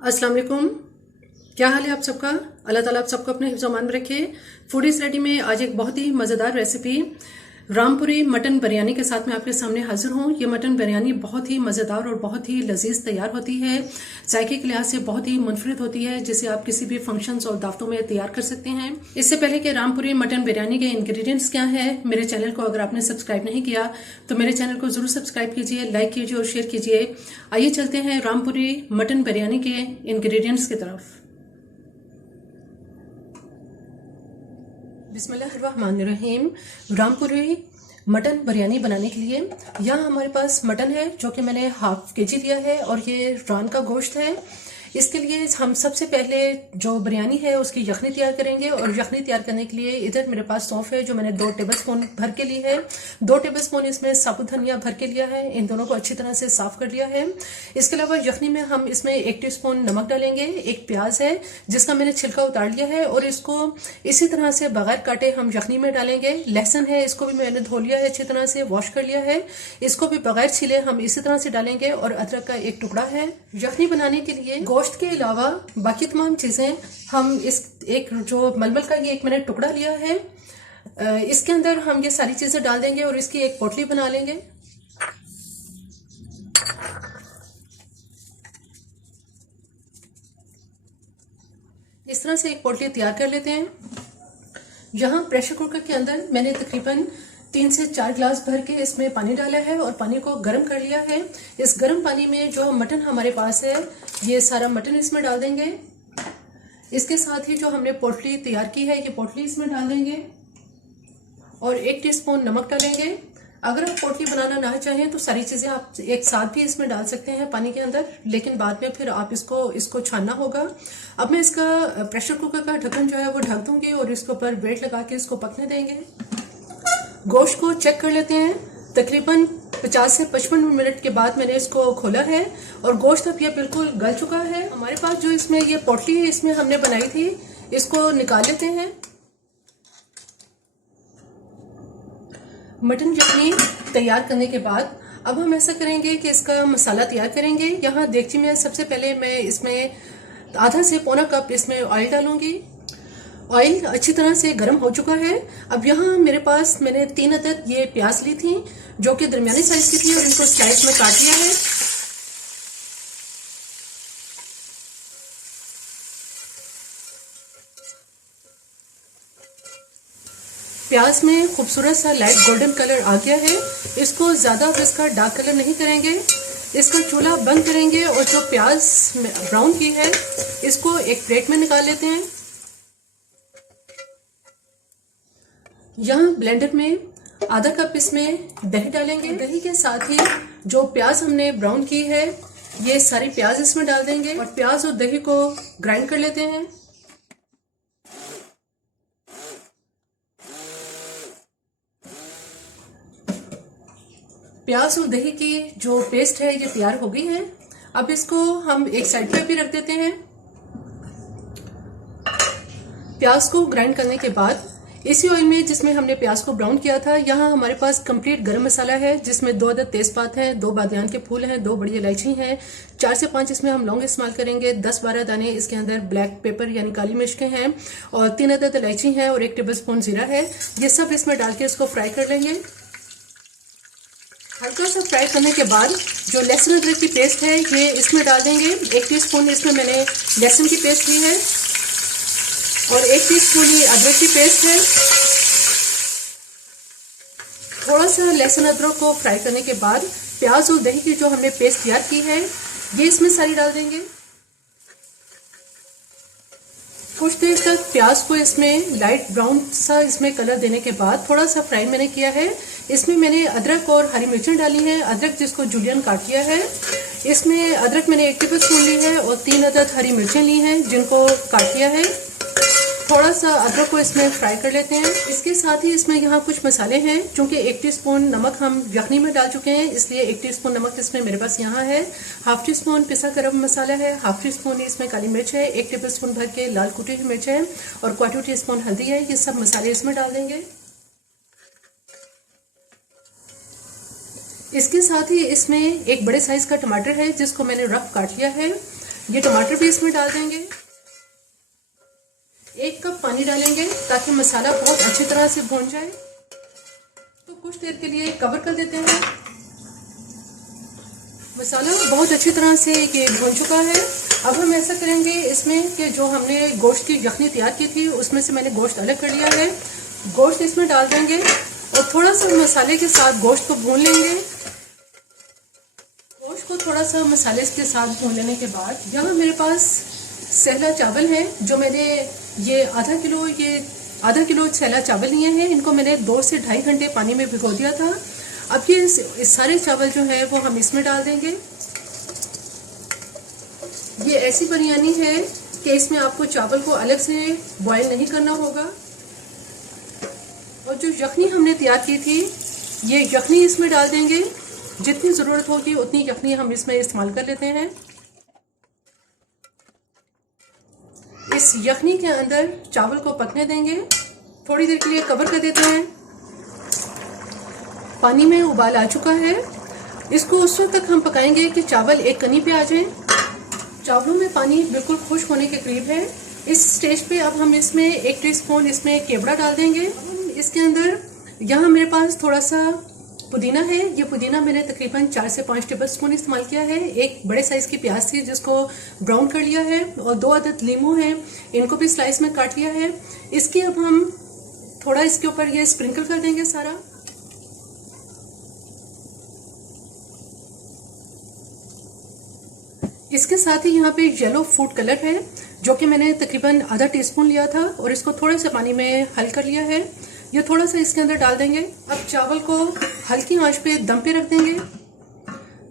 अस्सलाम वालेकुम। क्या हाल है आप सबका? अल्लाह ताला आप सबको अपने हिफ्ज़-ओ-अमान में रखे। फूडीज़ रेडी में आज एक बहुत ही मज़ेदार रेसिपी रामपुरी मटन बिरयानी के साथ मैं आपके सामने हाजिर हूँ। ये मटन बिरयानी बहुत ही मज़ेदार और बहुत ही लजीज तैयार होती है। जायके के लिहाज से बहुत ही मुनफरिद होती है, जिसे आप किसी भी फंक्शंस और दावतों में तैयार कर सकते हैं। इससे पहले कि रामपुरी मटन बिरयानी के इंग्रेडिएंट्स क्या है, मेरे चैनल को अगर आपने सब्सक्राइब नहीं किया तो मेरे चैनल को जरूर सब्सक्राइब कीजिए, लाइक कीजिए और शेयर कीजिए। आइए चलते हैं रामपुरी मटन बिरयानी के इंग्रेडिएंट्स की तरफ। बिस्मिल्लाहिर्रहमानिर्रहीम। रामपुरी मटन बिरयानी बनाने के लिए यहाँ हमारे पास मटन है जो कि मैंने हाफ केजी लिया है और ये रान का गोश्त है। इसके लिए हम सबसे पहले जो बिरयानी है उसकी यखनी तैयार करेंगे और यखनी तैयार करने के लिए इधर मेरे पास सौंफ है जो मैंने 2 टेबलस्पून भर के ली है। 2 टेबलस्पून इसमें साबुत धनिया भर के लिया है। इन दोनों को अच्छी तरह से साफ कर लिया है। इसके अलावा यखनी में हम इसमें 1 टीस्पून नमक डालेंगे। एक प्याज है जिसका मैंने छिलका उतार लिया है और इसको इसी तरह से बगैर काटे हम यखनी में डालेंगे। लहसुन है, इसको भी मैंने धो लिया है, अच्छी तरह से वॉश कर लिया है। इसको भी बगैर छिले हम इसी तरह से डालेंगे और अदरक का एक टुकड़ा है। यखनी बनाने के लिए गोश्त के अलावा बाकी तमाम चीजें हम इस एक जो मलमल का ये एक मैंने टुकड़ा लिया है, इसके अंदर हम ये सारी चीजें डाल देंगे और इसकी एक पोटली बना लेंगे। इस तरह से एक पोटली तैयार कर लेते हैं। यहाँ प्रेशर कुकर के अंदर मैंने तकरीबन 3 से 4 गिलास भर के इसमें पानी डाला है और पानी को गर्म कर लिया है। इस गर्म पानी में जो मटन हमारे पास है ये सारा मटन इसमें डाल देंगे। इसके साथ ही जो हमने पोटली तैयार की है ये पोटली इसमें डाल देंगे और 1 टीस्पून नमक डालेंगे। अगर आप पोटली बनाना ना चाहें तो सारी चीजें आप एक साथ भी इसमें डाल सकते हैं पानी के अंदर, लेकिन बाद में फिर आप इसको छानना होगा। अब मैं इसका प्रेशर कुकर का ढक्कन जो है वो ढक दूंगी और इसके ऊपर वेट लगा के इसको पकने देंगे। गोश्त को चेक कर लेते हैं। तकरीबन 50 से 55 मिनट के बाद मैंने इसको खोला है और गोश्त अब ये बिल्कुल गल चुका है। हमारे पास जो इसमें ये पोटली इसमें हमने बनाई थी इसको निकाल लेते हैं। मटन यखनी तैयार करने के बाद अब हम ऐसा करेंगे कि इसका मसाला तैयार करेंगे। यहाँ देगची में सबसे पहले मैं इसमें आधा से पौना कप इसमें ऑयल डालूंगी। ऑयल अच्छी तरह से गर्म हो चुका है। अब यहाँ मेरे पास मैंने 3 अदद ये प्याज ली थी जो कि दरमियानी साइज की थी और इनको स्लाइस में काट लिया है। प्याज में खूबसूरत सा लाइट गोल्डन कलर आ गया है। इसको ज्यादा इसका डार्क कलर नहीं करेंगे, इसका चूल्हा बंद करेंगे और जो प्याज ब्राउन की है इसको एक प्लेट में निकाल लेते हैं। यहाँ ब्लेंडर में आधा कप इसमें दही डालेंगे। दही के साथ ही जो प्याज हमने ब्राउन की है ये सारी प्याज इसमें डाल देंगे और प्याज और दही को ग्राइंड कर लेते हैं। प्याज और दही की जो पेस्ट है ये तैयार हो गई है। अब इसको हम एक साइड पे भी रख देते हैं। प्याज को ग्राइंड करने के बाद इसी ऑयल में जिसमें हमने प्याज को ब्राउन किया था यहाँ हमारे पास कंप्लीट गरम मसाला है जिसमें 2 अदद तेजपात हैं, 2 बादियान के फूल हैं, 2 बड़ी इलायची हैं, 4 से 5 इसमें हम लौंग इस्तेमाल करेंगे, 10-12 दाने इसके अंदर ब्लैक पेपर यानी काली मिर्च के हैं और 3 अदद इलायची हैं और 1 टेबलस्पून जीरा है। ये सब इसमें डाल के इसको फ्राई कर लेंगे। हल्का सा फ्राई करने के बाद जो लहसुन अदरक की पेस्ट है ये इसमें डाल देंगे। 1 टीस्पून इसमें मैंने लहसुन की पेस्ट ली है और 1 टीस्पून ही अदरक की पेस्ट है। थोड़ा सा लहसुन अदरक को फ्राई करने के बाद प्याज और दही की जो हमने पेस्ट तैयार की है ये इसमें सारी डाल देंगे। कुछ देर तक प्याज को इसमें लाइट ब्राउन सा इसमें कलर देने के बाद थोड़ा सा फ्राई मैंने किया है। इसमें मैंने अदरक और हरी मिर्चें डाली हैं। अदरक जिसको जूलियन काट लिया है। इसमें अदरक मैंने 1 टेबलस्पून ली है और 3 अदद हरी मिर्चें ली हैं जिनको काट लिया है। थोड़ा सा अदरक को इसमें फ्राई कर लेते हैं। इसके साथ ही इसमें यहाँ कुछ मसाले हैं। चूंकि 1 टीस्पून नमक हम यखनी में डाल चुके हैं इसलिए 1 टीस्पून नमक इसमें मेरे पास यहाँ है। हाफ टीस्पून पिसा गरम मसाला है, हाफ टीस्पून इसमें काली मिर्च है, 1 टेबलस्पून भर के लाल कुटी हुई मिर्च है और 1/4 टीस्पून हल्दी है। ये सब मसाले इसमें डाल देंगे। इसके साथ ही इसमें एक बड़े साइज का टमाटर है जिसको मैंने रफ काट लिया है। ये टमाटर भी इसमें डाल देंगे। 1 कप पानी डालेंगे ताकि मसाला बहुत अच्छी तरह से भून जाए। तो कुछ देर के लिए कवर कर देते हैं। मसाला बहुत अच्छी तरह से ये भून चुका है। अब हम ऐसा करेंगे इसमें कि जो हमने गोश्त की यखनी तैयार की थी उसमें से मैंने गोश्त अलग कर लिया है। गोश्त इसमें डाल देंगे और थोड़ा सा मसाले के साथ गोश्त को भून लेंगे। गोश्त को थोड़ा सा मसाले के साथ भून लेने के बाद यहाँ मेरे पास सहला चावल है, जो मैंने ये आधा किलो सहला चावल लिए हैं। इनको मैंने 2 से 2.5 घंटे पानी में भिगो दिया था। अब ये इस सारे चावल जो है वो हम इसमें डाल देंगे। ये ऐसी बिरयानी है कि इसमें आपको चावल को अलग से बॉईल नहीं करना होगा। और जो यखनी हमने तैयार की थी, ये यखनी इसमें डाल देंगे। जितनी ज़रूरत होगी उतनी यखनी हम इसमें इस्तेमाल कर लेते हैं। इस यखनी के अंदर चावल को पकने देंगे। थोड़ी देर के लिए कवर कर देते हैं। पानी में उबाल आ चुका है। इसको उस वक्त तक हम पकाएंगे कि चावल एक कनी पे आ जाए। चावलों में पानी बिल्कुल खुश्क होने के करीब है। इस स्टेज पे अब हम इसमें 1 टीस्पून इसमें केवड़ा डाल देंगे। इसके अंदर यहाँ मेरे पास थोड़ा सा पुदीना है। ये पुदीना मैंने तकरीबन 4 से 5 टेबलस्पून इस्तेमाल किया है। 1 बड़े साइज की प्याज थी जिसको ब्राउन कर लिया है और 2 अदद लीमू है, इनको भी स्लाइस में काट लिया है। इसकी अब हम थोड़ा इसके ऊपर ये स्प्रिंकल कर देंगे सारा। इसके साथ ही यहाँ पे येलो फूड कलर है, जो कि मैंने तकरीबन आधा टीस्पून लिया था और इसको थोड़े से पानी में हल कर लिया है। ये थोड़ा सा इसके अंदर डाल देंगे। अब चावल को हल्की आंच पे दम पे रख देंगे।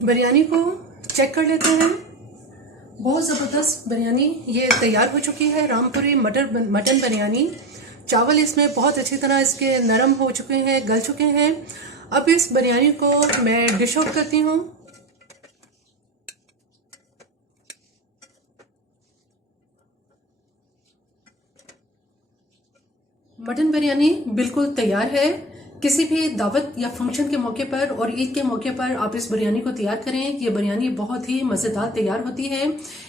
बिरयानी को चेक कर लेते हैं। बहुत ज़बरदस्त बिरयानी ये तैयार हो चुकी है। रामपुरी मटन बिरयानी। चावल इसमें बहुत अच्छी तरह इसके नरम हो चुके हैं, गल चुके हैं। अब इस बिरयानी को मैं डिश आउट करती हूँ। मटन बिरयानी बिल्कुल तैयार है। किसी भी दावत या फंक्शन के मौके पर और ईद के मौके पर आप इस बिरयानी को तैयार करें। ये बिरयानी बहुत ही मज़ेदार तैयार होती है।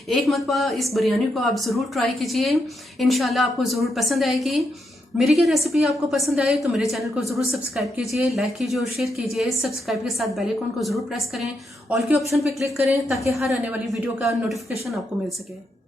एक मरतबा इस बिरयानी को आप ज़रूर ट्राई कीजिए, इंशाल्लाह आपको ज़रूर पसंद आएगी। मेरी ये रेसिपी आपको पसंद आए तो मेरे चैनल को ज़रूर सब्सक्राइब कीजिए, लाइक कीजिए और शेयर कीजिए। सब्सक्राइब के साथ बेल आइकन को ज़रूर प्रेस करें, ऑल के ऑप्शन पर क्लिक करें ताकि हर आने वाली वीडियो का नोटिफिकेशन आपको मिल सके।